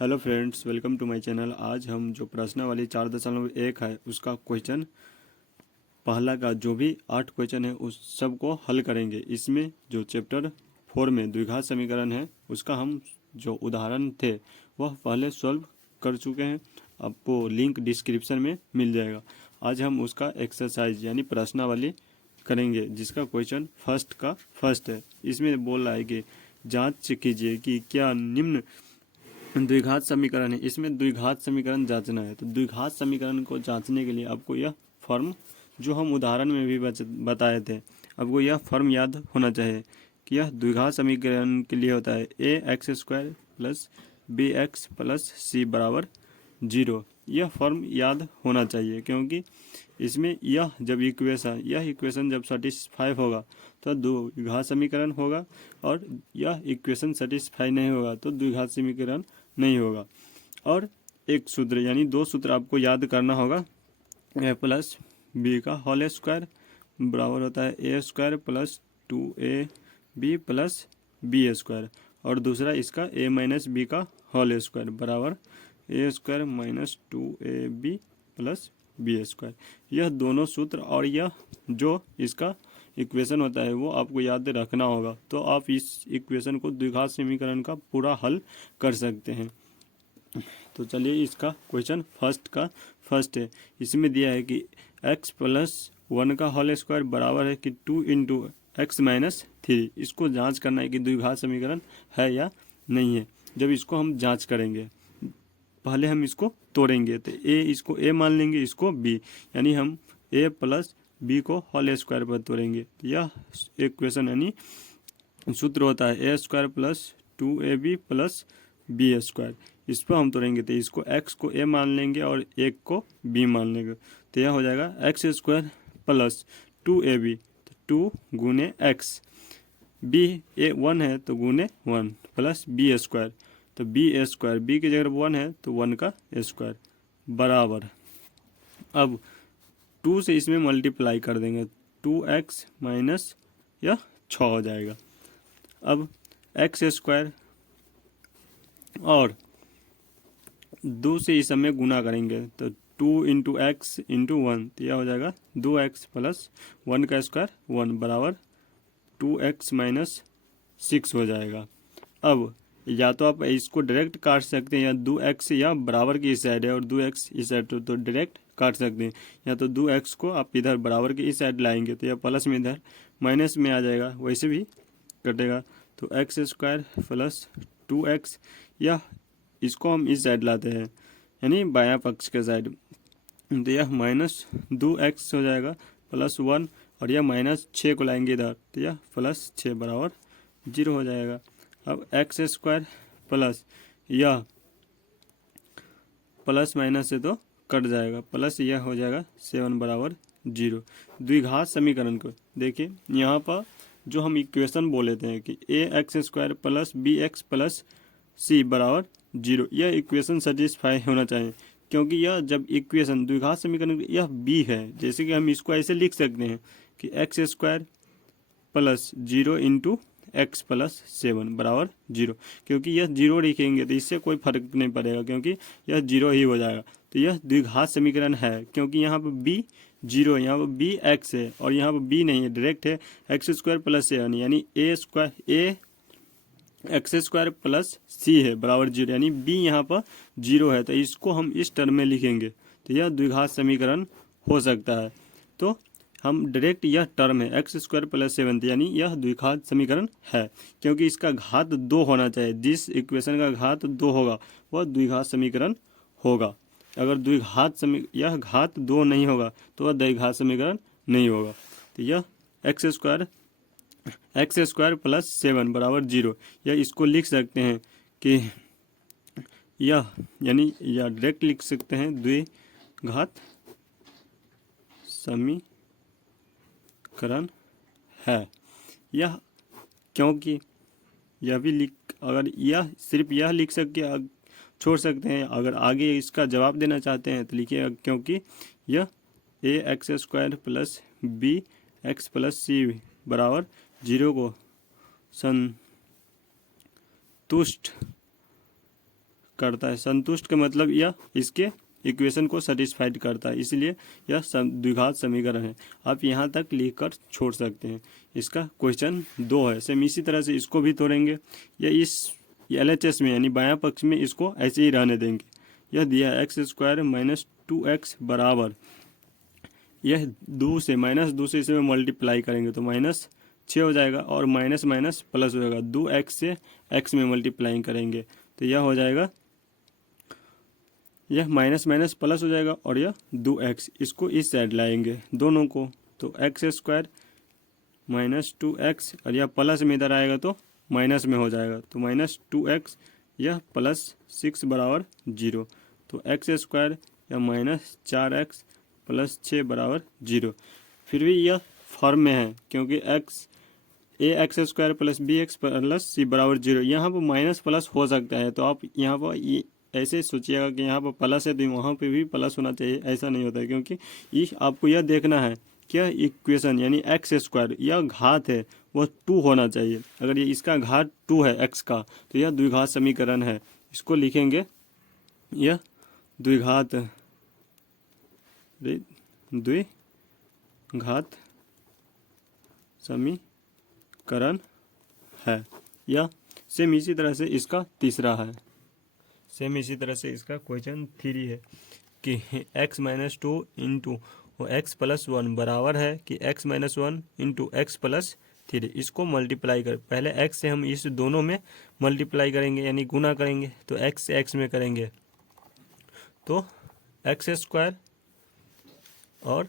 Hello friends, welcome to my channel. आज हम जो प्रश्नावली 4.1 है उसका क्वेश्चन पहला का जो भी 8 क्वेश्चन है उस सब को हल करेंगे। इसमें जो चैप्टर 4 में द्विघात समीकरण है उसका हम जो उदाहरण थे वह पहले सॉल्व कर चुके हैं। आपको लिंक डिस्क्रिप्शन में मिल जाएगा। आज हम उसका एक्सरसाइज यानी प्रश्नावली करेंगे जिसका क्वेश्चन फर्स्ट का फर्स्ट है। इसमें बोल रहा है कि जांच कीजिए कि क्या निम्न द्विघात समीकरण है। इसमें द्विघात समीकरण जांचना है। तो द्विघात समीकरण को जांचने के लिए आपको यह फॉर्म जो हम उदाहरण में भी बताए थे, आपको यह फॉर्म याद होना चाहिए कि यह द्विघात समीकरण के लिए होता है a x square plus b x plus c बराबर 0। यह फॉर्म याद होना चाहिए क्योंकि इसमें यह इक्वेशन जब सेटिस्फाई होगा तो द्विघात समीकरण होगा, और यह इक्वेशन सेटिस्फाई नहीं होगा तो द्विघात समीकरण नहीं होगा। और एक सूत्र यानी दो सूत्र आपको याद करना होगा। ए प्लस बी का होल स्क्वायर बराबर होता है a square plus 2ab plus b square, और दूसरा इसका ए माइनस बी का होल स्क्वायर बराबर a square minus 2ab plus b square. यह दोनों सूत्र और यह जो इसका इक्वेशन होता है वो आपको याद रखना होगा, तो आप इस इक्वेशन को द्विघात समीकरण का पूरा हल कर सकते हैं। तो चलिए इसका क्वेश्चन फर्स्ट का फर्स्ट है। इसमें दिया है कि x प्लस 1 का होल स्क्वायर बराबर है कि 2 इंटू एक्स माइनस 3। इसको जांच करना है कि द्विघात समीकरण है या नहीं है। जब इसको हम जांच करेंगे पहले हम इसको तोड़ेंगे तो इसको a मान लेंगे, इसको b, यानी हम a प्लस b को होल स्क्वायर पर तोड़ेंगे। तो यह इक्वेशन यानी सूत्र होता है a square plus 2ab plus b square. इस पर हम तोड़ेंगे तो इसको x को a मान लेंगे और एक को b मान लेंगे। तो यह हो जाएगा एक्स स्क्वायर प्लस 2ab, तो 2 गुने एक्स, b ए 1 है तो गुने 1 प्लस बी स्क्वायर, तो बी स्क्वायर बी की जगह 1 है तो 1 का स्क्वायर बराबर। अब 2 से इसमें मल्टीप्लाई कर देंगे, 2x माइनस यह 6 हो जाएगा। अब एक्स स्क्वायर और 2 से इस समय गुना करेंगे तो 2 इंटू एक्स इंटू 1, तो यह हो जाएगा 2x प्लस 1 का स्क्वायर 1 बराबर 2x माइनस 6 हो जाएगा। अब या तो आप इसको डायरेक्ट काट सकते हैं, या 2x या बराबर की इस साइड है और 2x इस साइड तो डायरेक्ट काट सकते हैं, या तो 2x को आप इधर बराबर की इस साइड लाएंगे तो यह प्लस में इधर माइनस में आ जाएगा, वैसे भी कटेगा। तो एक्स स्क्वायर प्लस 2x, यह इसको हम इस साइड लाते हैं यानी बायां पक्ष के साइड, तो यह माइनस 2x हो जाएगा प्लस 1, और यह माइनस 6 को लाएंगे इधर तो यह प्लस 6 बराबर 0 हो जाएगा। अब एक्स स्क्वायर प्लस यह प्लस माइनस से तो कट जाएगा, प्लस यह हो जाएगा 7 बराबर 0। द्विघात समीकरण को देखिए, यहाँ पर जो हम इक्वेशन बोले थे कि a x square plus b x plus c बराबर 0, यह इक्वेशन सेटिस्फाई होना चाहिए क्योंकि यह जब इक्वेशन द्विघात समीकरण यह बी है, जैसे कि हम इसको ऐसे लिख सकते हैं कि x square plus 0 into x plus 7 बराबर 0, क्योंकि यह 0 लिखेंगे तो इससे कोई फर्क नहीं पड़ेगा क्योंकि यह 0 ही हो जाएगा। तो यह द्विघात समीकरण है क्योंकि यहाँ पर b 0 है, यहाँ पर b x है और यहाँ पर b नहीं है, डायरेक्ट है एक्स स्क्वायर प्लस 7 यानी ए स्क्वायर ए एक्स स्क्वायर प्लस सी है बराबर 0, यानी b यहाँ पर 0 है तो इसको हम इस टर्म में लिखेंगे तो यह द्विघात समीकरण हो सकता है। तो हम डायरेक्ट यह टर्म है एक्स स्क्वायर प्लस 7 यानी यह द्विघात समीकरण है क्योंकि इसका घात 2 होना चाहिए। जिस इक्वेशन का घात 2 होगा वह द्विघात समीकरण होगा। अगर यह घात 2 नहीं होगा तो वह द्विघात समीकरण नहीं होगा। तो यह एक्स स्क्वायर प्लस 7 बराबर 0, यह इसको लिख सकते हैं कि यह यानी यह डायरेक्ट लिख सकते हैं द्विघात समीकरण है। यह क्योंकि यह भी अगर यह सिर्फ यह लिख छोड़ सकते हैं, अगर आगे इसका जवाब देना चाहते हैं तो लिखिए क्योंकि यह a x square plus b x plus c बराबर 0 को संतुष्ट करता है। संतुष्ट का मतलब यह इसके इक्वेशन को सेटिस्फाइड करता है, इसलिए यह द्विघात समीकरण है। आप यहाँ तक लिखकर छोड़ सकते हैं। इसका क्वेश्चन 2 है। सेम इसी तरह से इसको भी तोड़ेंगे, या इस LHS में यानी बायां पक्ष में इसको ऐसे ही रहने देंगे। यह दिया है x² माइनस 2x बराबर, यह 2 से इसमें मल्टीप्लाई करेंगे तो -6 हो जाएगा, और माइनस माइनस प्लस हो जाएगा। 2x से x में मल्टीप्लाई करेंगे तो यह हो जाएगा, यह माइनस माइनस प्लस हो जाएगा, और यह 2x, इसको इस साइड लाएंगे दोनों को, तो x² माइनस 2x, और यह प्लस में इधर आएगा तो माइनस में हो जाएगा, तो -2x, यह +6 बराबर 0। तो x² या -4x + 6 बराबर 0। फिर भी यह फॉर्म में है क्योंकि ax² + bx + c बराबर 0। यहाँ पर माइनस प्लस हो सकता है, तो आप यहाँ पर ये ऐसे सोचिएगा कि यहाँ पर प्लस है तो वहाँ पे भी प्लस होना चाहिए, ऐसा नहीं होता है, क्योंकि ये आपको यह देखना है क्या इक्वेशन यानी x² यह घात है वह 2 होना चाहिए। अगर ये इसका घात 2 है x का, तो यह द्विघात समीकरण है। इसको लिखेंगे यह द्विघात समीकरण है। यह सेम इसी तरह से इसका तीसरा है। सेम इसी तरह से इसका क्वेश्चन 3 है कि x-2 इंटू x+1 बराबर है कि x-1 इंटू x+3। इसको मल्टीप्लाई कर, पहले x से हम इस दोनों में मल्टीप्लाई करेंगे यानी गुना करेंगे, तो x से x में करेंगे तो x² और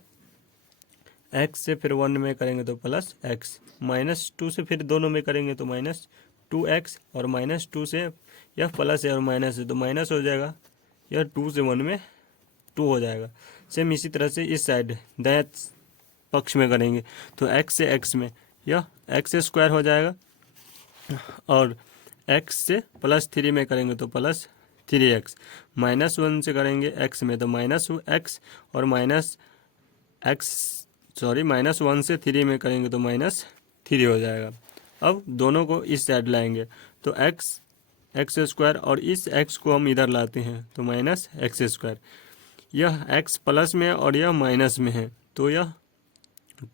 x से फिर 1 में करेंगे तो +x, -2 से फिर दोनों में करेंगे तो -2x, और -2 से यह प्लस है और माइनस है तो माइनस हो जाएगा, यह 2 से 1 में 2 हो जाएगा। सेम इसी तरह से इस साइड दायां पक्ष में करेंगे तो x से x में यह x² हो जाएगा, और x से +3 में करेंगे तो +3x, -1 से करेंगे x में तो -x, और -1 से 3 में करेंगे तो -3 हो जाएगा। अब दोनों को इस साइड लाएंगे तो x² और इस x को हम इधर लाते हैं तो -x², यह x प्लस में और यह माइनस में है तो यह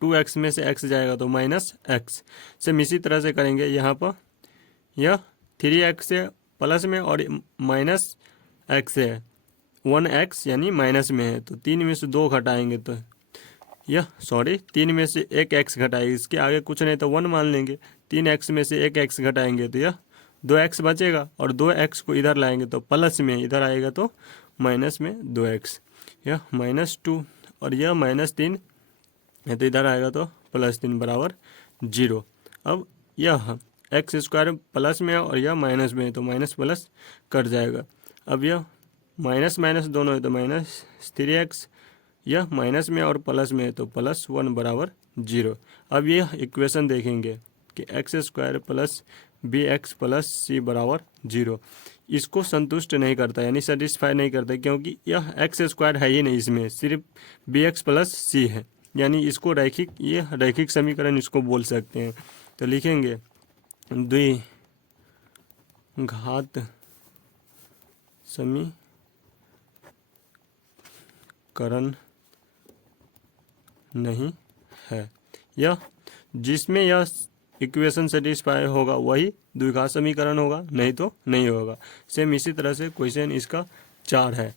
2x में से x जाएगा तो -x। सेम इसी तरह से करेंगे यहाँ पर, यह 3x से प्लस में और -x है, 1x यानी माइनस में है तो 3 में से 2 घटाएंगे तो यह 3 में से 1x घटाएंगे, इसके आगे कुछ नहीं तो 1 मान लेंगे, 3x में से 1x घटाएंगे तो यह 2x बचेगा, और 2x को इधर लाएंगे तो प्लस में, इधर आएगा तो माइनस में 2x, यह -2, और यह -3 है तो इधर आएगा तो +3 बराबर 0। अब यह x² प्लस में और यह माइनस में है तो माइनस प्लस कट जाएगा। अब यह माइनस माइनस दोनों है तो -3x, यह माइनस में और प्लस में है तो +1 बराबर 0। अब यह इक्वेशन देखेंगे कि x² + bx + c बराबर 0, इसको संतुष्ट नहीं करता यानी सेटिस्फाई नहीं करता, क्योंकि यह x² है ही नहीं, इसमें सिर्फ bx + c है, यानी इसको रैखिक समीकरण इसको बोल सकते हैं। तो लिखेंगे द्विघात समीकरण नहीं है। यह जिसमें यह इक्वेशन सेटिस्फाई होगा वही द्विघात समीकरण होगा, नहीं तो नहीं होगा। सेम इसी तरह से क्वेश्चन इसका 4 है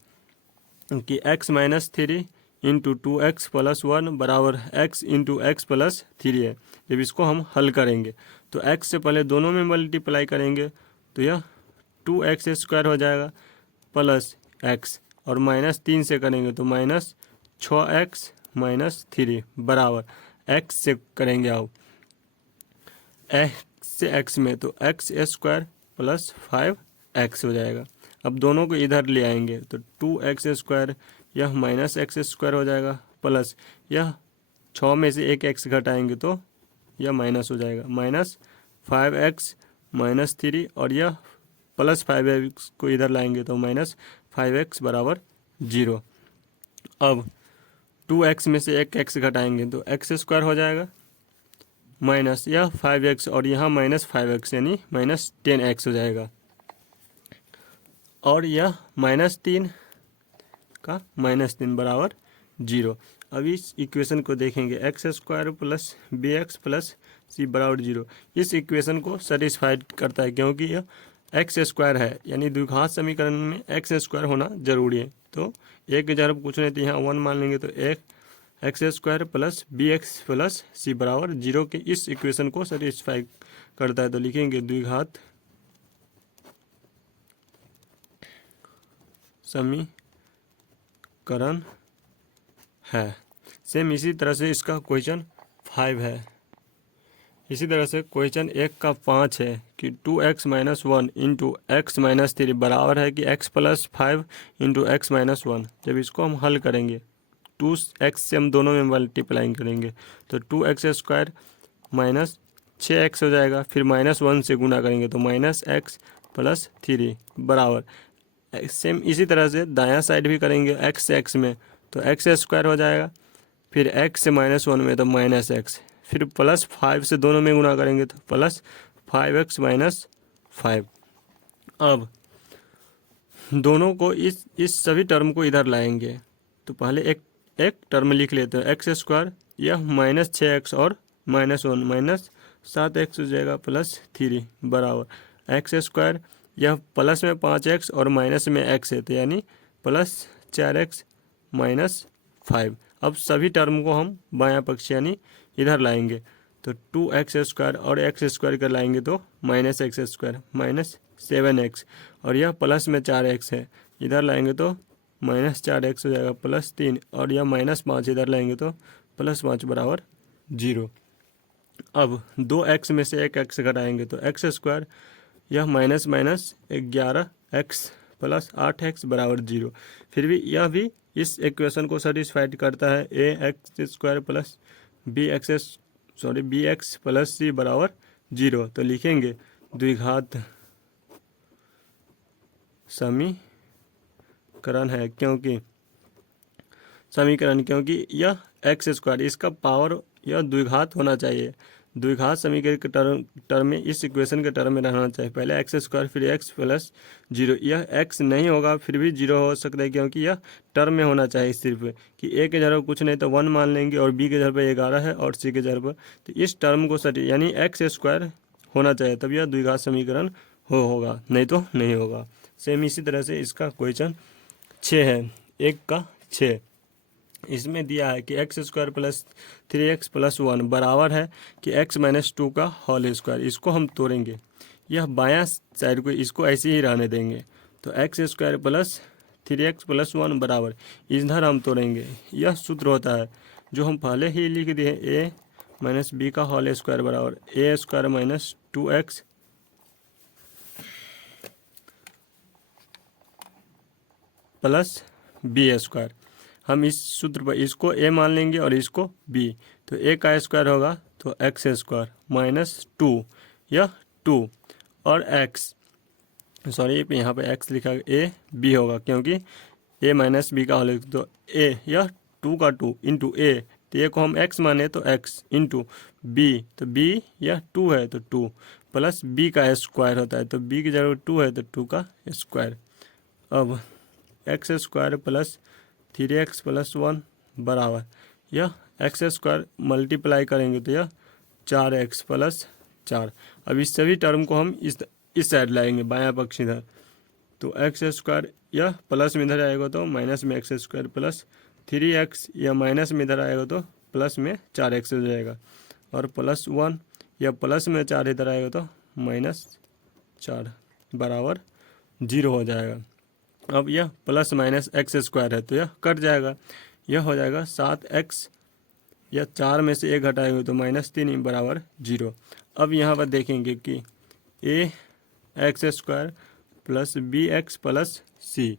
कि x-3 इंटू 2x + 1 बराबर x इंटू x + 3 है। जब इसको हम हल करेंगे तो x से पहले दोनों में मल्टीप्लाई करेंगे तो यह 2x² हो जाएगा प्लस x, और -3 से करेंगे तो -6x - 3 बराबर x से करेंगे अब x से x में तो x² + 5x हो जाएगा। अब दोनों को इधर ले आएंगे तो 2x², यह -x² हो जाएगा, प्लस यह 6 में से 1x घटाएंगे तो यह माइनस हो जाएगा, -5x - 3, और यह +5x को इधर लाएंगे तो -5x बराबर 0। अब 2x में से 1x घटाएंगे तो x² हो जाएगा, माइनस यह 5x और यहाँ -5x यानी -10x हो जाएगा। और यह -3 का -3 बराबर 0। अब इस इक्वेशन को देखेंगे x² plus bx plus c बराबर 0। इस इक्वेशन को सेटिस्फाइड करता है क्योंकि यह x² है, यानी द्विघात समीकरण में x² होना जरूरी है। तो एक की जगह कुछ नहीं तो यहाँ 1 मान लेंगे, तो एक x² plus bx plus c बराबर 0 के इस इक्वेशन को सेटिस्फाई करता है। तो लिखेंगे द्विघात समीकरण है। सेम इसी तरह से इसका क्वेश्चन 5 है। इसी तरह से क्वेश्चन 1 का 5 है कि 2x - 1 इंटू एक्स माइनस 3 बराबर है कि x + 5 इंटू एक्स माइनस 1। जब इसको हम हल करेंगे 2x से हम दोनों में मल्टीप्लाइंग करेंगे तो 2x² माइनस 6x हो जाएगा, फिर -1 से गुना करेंगे तो -x + 3 बराबर। सेम इसी तरह से दायां साइड भी करेंगे x से x में तो x² हो जाएगा, फिर x से -1 में तो -x, फिर +5 से दोनों में गुना करेंगे तो +5x - 5। अब दोनों को इस सभी टर्म को इधर लाएंगे तो पहले एक टर्म लिख लेते हैं x², यह -6x और -1 -7x हो जाएगा +3 बराबर x², यह प्लस में 5x और माइनस में x है तो यानी +4x - 5। अब सभी टर्म को हम बायां पक्ष यानी इधर लाएंगे तो 2x² और x² कर लाएंगे तो -x² -7x, और यह प्लस में 4x है, इधर लाएंगे तो -4x हो जाएगा +3, और यह -5 इधर लाएंगे तो +5 बराबर 0। अब 2x में से एक x घटाएंगे तो x², यह -11x + 8x बराबर 0। फिर भी यह भी इस इक्वेशन को सेटिस्फाइड करता है ax² plus bx plus c बराबर 0। तो लिखेंगे द्विघात समीकरण है क्योंकि यह x², इसका पावर यह द्विघात होना चाहिए। द्विघात समीकरण के टर्म में इस इक्वेशन के टर्म में रहना चाहिए, पहले x² फिर x + 0। यह x नहीं होगा फिर भी 0 हो सकता है क्योंकि यह टर्म में होना चाहिए सिर्फ कि a के जगह कुछ नहीं तो 1 मान लेंगे, और b के जगह पर 11 है और c के जगह पर, तो इस टर्म को यानी x² होना चाहिए तब यह द्विघात समीकरण होगा, नहीं तो नहीं होगा। सेम इसी तरह से इसका क्वेश्चन 6 है, 1 का 6। इसमें दिया है कि x² प्लस 3x + 1 बराबर है कि x - 2 का होल स्क्वायर। इसको हम तोड़ेंगे, यह बायां साइड को इसको ऐसे ही रहने देंगे तो x² प्लस 3x + 1 बराबर, इधर हम तोड़ेंगे। यह सूत्र होता है जो हम पहले ही लिख दिए, a - b का होल स्क्वायर बराबर a² - 2x प्लस b²। हम इस सूत्र पर इसको a मान लेंगे और इसको b, तो a का स्क्वायर होगा तो x² - 2, यह 2 और x, सॉरी यहाँ पे x लिखा a b होगा क्योंकि a - b का होल, तो a यह 2 का 2 इंटू a, तो a को हम x माने तो x इंटू b, तो b यह 2 है तो 2 प्लस b का स्क्वायर होता है तो b की जगह 2 है तो 2 का स्क्वायर। अब x² प्लस 3x + 1 बराबर, यह x² मल्टीप्लाई करेंगे तो यह 4x + 4। अब इस सभी टर्म को हम इस साइड लाएंगे बायां पक्ष इधर, तो x² यह प्लस में इधर आएगा तो माइनस में x² प्लस 3x, यह माइनस में इधर आएगा तो प्लस में 4x हो जाएगा, और +1 यह प्लस में 4 इधर आएगा तो -4 बराबर 0 हो जाएगा। अब यह प्लस माइनस x² है तो यह कट जाएगा, यह हो जाएगा 7x, यह 4 में से 1 घटाएंगे तो -3 बराबर 0। अब यहाँ पर देखेंगे कि ax² plus bx plus c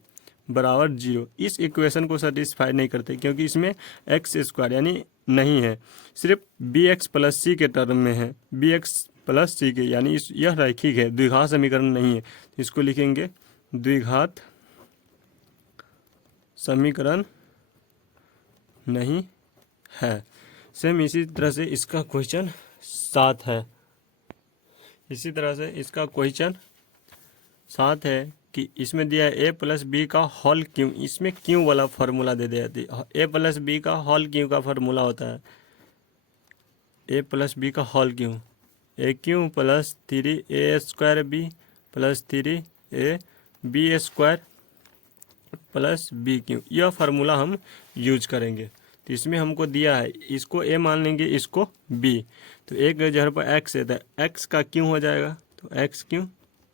बराबर 0 इस इक्वेशन को सेटिस्फाई नहीं करते क्योंकि इसमें x² यानी नहीं है, सिर्फ bx प्लस c के टर्म में है, bx प्लस c के, यानी यह रैखिक है, द्विघात समीकरण नहीं है। इसको लिखेंगे द्विघात समीकरण नहीं है। सेम इसी तरह से इसका क्वेश्चन 7 है। इसी तरह से इसका क्वेश्चन 7 है कि इसमें दिया है ए प्लस बी का होल क्यू, इसमें क्यू वाला फार्मूला दे दिया है। ए प्लस बी का होल क्यू का फार्मूला होता है ए प्लस बी का whole cube, a cube plus 3a² b plus 3a b square plus b cube. यह फार्मूला हम यूज करेंगे। तो इसमें हमको दिया है, इसको ए मान लेंगे, इसको बी। तो एक जगह पर एक्स है तो एक्स का क्यू हो जाएगा, तो एक्स क्यू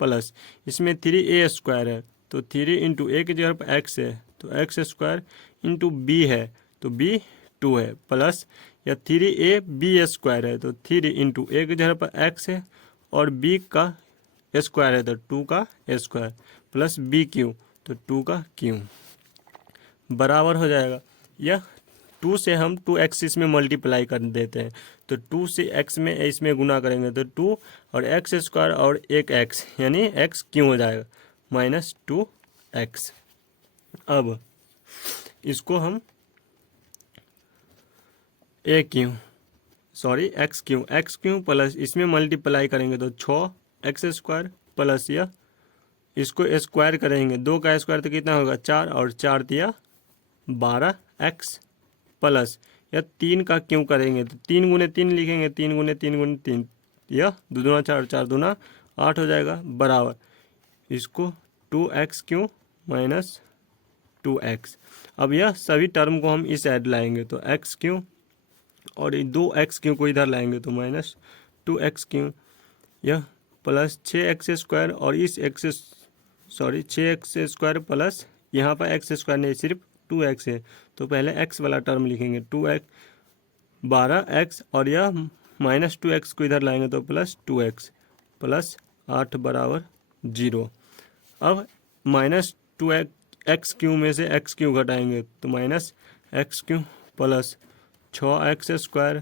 प्लस इसमें 3a² है तो 3 इंटू ए की जगह पर एक्स है तो एक्स स्क्वायर इंटू बी है तो बी 2 है प्लस या 3ab² है तो 3 इंटू ए की जगह पर एक्स है और बी का स्क्वायर है तो 2 का स्क्वायर प्लस बी क्यू तो 2 का क्यू बराबर हो जाएगा। यह 2 से हम 2x इसमें मल्टीप्लाई कर देते हैं तो 2 से x में इसमें गुना करेंगे तो 2 और एक्स स्क्वायर और एक x यानी x क्यों हो जाएगा -2x। अब इसको हम एक्स क्यू प्लस इसमें मल्टीप्लाई करेंगे तो 6x² प्लस यह इसको स्क्वायर करेंगे, 2 का स्क्वायर तो कितना होगा 4 और 4 दिया 12x प्लस या 3 का क्यों करेंगे तो 3 गुने 3 लिखेंगे, 3 गुने 3 गुने 3 यह 2 दूना 4 4 दूना 8 हो जाएगा बराबर इसको 2x क्यू माइनस 2x। अब यह सभी टर्म को हम इस साइड लाएंगे तो x क्यू और 2x क्यू को इधर लाएंगे तो -2x क्यू, यह प्लस 6x² और इस 6x² प्लस यहाँ पर x² नहीं सिर्फ 2x है तो पहले x वाला टर्म लिखेंगे 2x 12x और यह -2x को इधर लाएंगे तो प्लस 2x प्लस 8 बराबर 0। अब -2x क्यू में से x क्यू घटाएंगे तो -x Q plus 6x²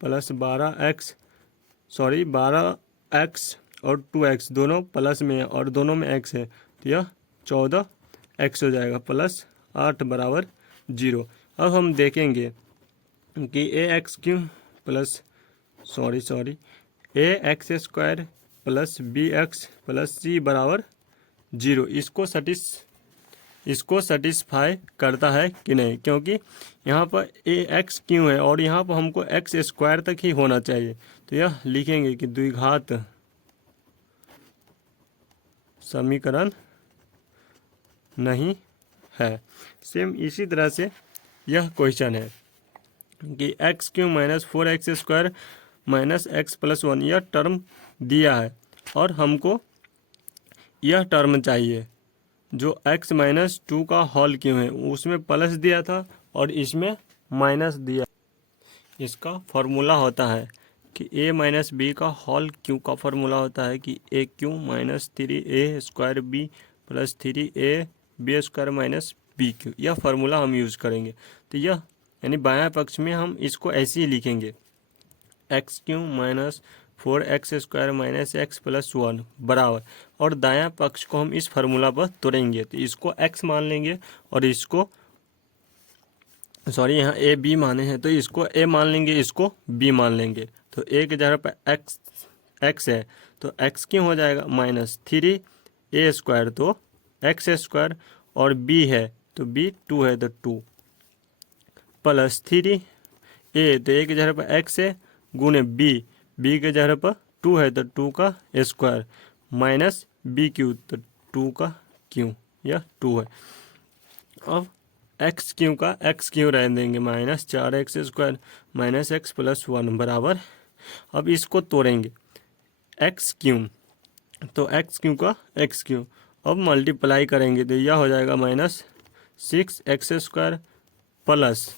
plus 12x और 2x दोनों प्लस में है और दोनों में x है तो यह 14x हो जाएगा प्लस 8 बराबर 0। अब हम देखेंगे कि ax³ plus ax² plus bx plus c बराबर 0 इसको सेटिस्फाई करता है कि नहीं, क्योंकि यहाँ पर ax³ है और यहाँ पर हमको x² तक ही होना चाहिए तो यह लिखेंगे कि द्विघात समीकरण नहीं है। सेम इसी तरह से यह क्वेश्चन है कि x³ minus 4x² minus x plus 1 यह टर्म दिया है और हमको यह टर्म चाहिए जो x माइनस 2 का होल क्यों है, उसमें प्लस दिया था और इसमें माइनस दिया। इसका फॉर्मूला होता है कि a माइनस बी का होल क्यू का फॉर्मूला होता है कि a³ minus 3a² b plus 3ab² minus bq। यह फार्मूला हम यूज़ करेंगे तो यह यानी बायां पक्ष में हम इसको ऐसे ही लिखेंगे x³ minus 4x² minus x plus 1 बराबर और दायां पक्ष को हम इस फार्मूला पर तोड़ेंगे तो इसको x मान लेंगे और इसको यहाँ a b माने हैं तो इसको a मान लेंगे, इसको b मान लेंगे तो a के जगह पर x है तो x क्यों हो जाएगा -3a² तो x² और b है तो b 2 है तो 2 प्लस 3a तो a के जगह पर x है गुने b के जगह पर 2 है तो 2 का स्क्वायर माइनस bq तो 2 का क्यू यह 2 है। अब एक्स क्यू का एक्स क्यू रहने देंगे -4x² माइनस x प्लस 1 बराबर। अब इसको तोड़ेंगे एक्स क्यू तो एक्स क्यू का एक्स क्यू अब मल्टीप्लाई करेंगे तो यह हो जाएगा -6x² प्लस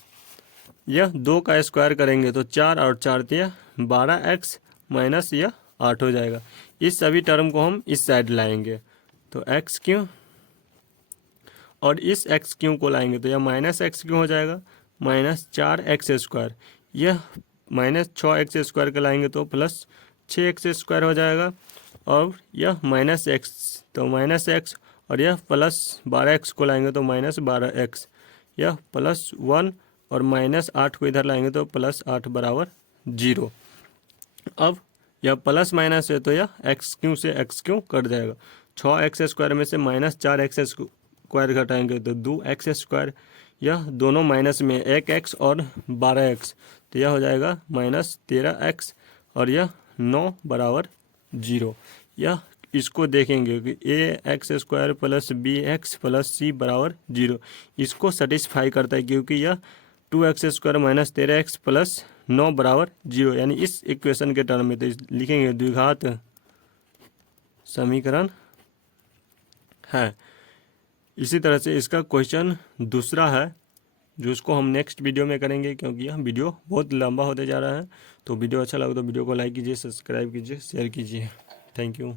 यह 2 का स्क्वायर करेंगे तो 4 और 4 दिया 12x माइनस यह 8 हो जाएगा। इस सभी टर्म को हम इस साइड लाएंगे तो एक्स क्यू और इस एक्स क्यू को लाएंगे तो यह -x³ हो जाएगा -4x², यह -6x² का लाएंगे तो प्लस 6x² हो जाएगा और यह -x तो -x और यह प्लस 12x को लाएंगे तो -12x, यह प्लस 1 और -8 को इधर लाएंगे तो प्लस 8 बराबर 0। अब यह प्लस माइनस है तो यह x³ से x³ कट जाएगा 6x² में से -4x² घटाएंगे तो 2x²। यह दोनों माइनस में 1x और 12x, तो यह हो जाएगा -13x और यह 9 बराबर 0। यह इसको देखेंगे कि ax² + bx + c बराबर 0, इसको सेटिस्फाई करता है क्योंकि यह 2x² - 13x + 9 बराबर 0, यानी इस इक्वेशन के टर्म में। तो लिखेंगे द्विघात समीकरण है। इसी तरह से इसका क्वेश्चन दूसरा है, जो इसको हम नेक्स्ट वीडियो में करेंगे क्योंकि यह वीडियो बहुत लंबा होते जा रहा है। तो वीडियो अच्छा लगा तो वीडियो को लाइक कीजिए, सब्सक्राइब कीजिए, शेयर कीजिए। Thank you.